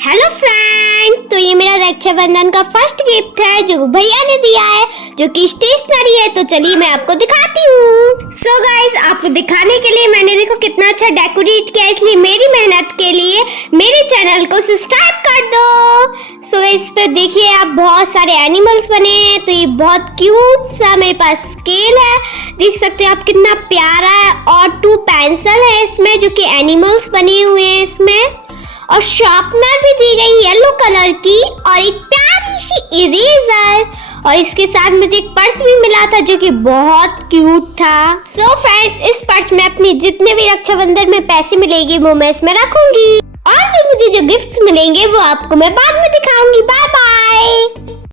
Hello friends, तो ये मेरा रक्षाबंधन का फर्स्ट गिफ्ट है जो भैया ने दिया है, जो कि स्टेशनरी है। तो चलिए मैं आपको दिखाती हूँ। सो गाइस, आपको दिखाने के लिए मैंने देखो कितना अच्छा डेकोरेट किया, इसलिए मेरी मेहनत के लिए मेरे चैनल को सब्सक्राइब कर दो। सो इस पे देखिए आप बहुत सारे एनिमल्स बने हैं। तो ये बहुत क्यूट सा मेरे पास स्केल है, देख सकते हैं आप कितना प्यारा है। और 2 पेंसिल है इसमें जो कि एनिमल्स बने हुए हैं इसमें, और शार्पनर भी दी गई येलो कलर की, और एक प्यारी सी इरेजर। और इसके साथ मुझे एक पर्स भी मिला था जो कि बहुत क्यूट था। सो फ्रेंड्स, इस पर्स में अपनी जितने भी रक्षाबंधन में पैसे मिलेंगे वो मैं इसमें रखूंगी, और भी मुझे जो गिफ्ट्स मिलेंगे वो आपको मैं बाद में दिखाऊंगी। Bye bye.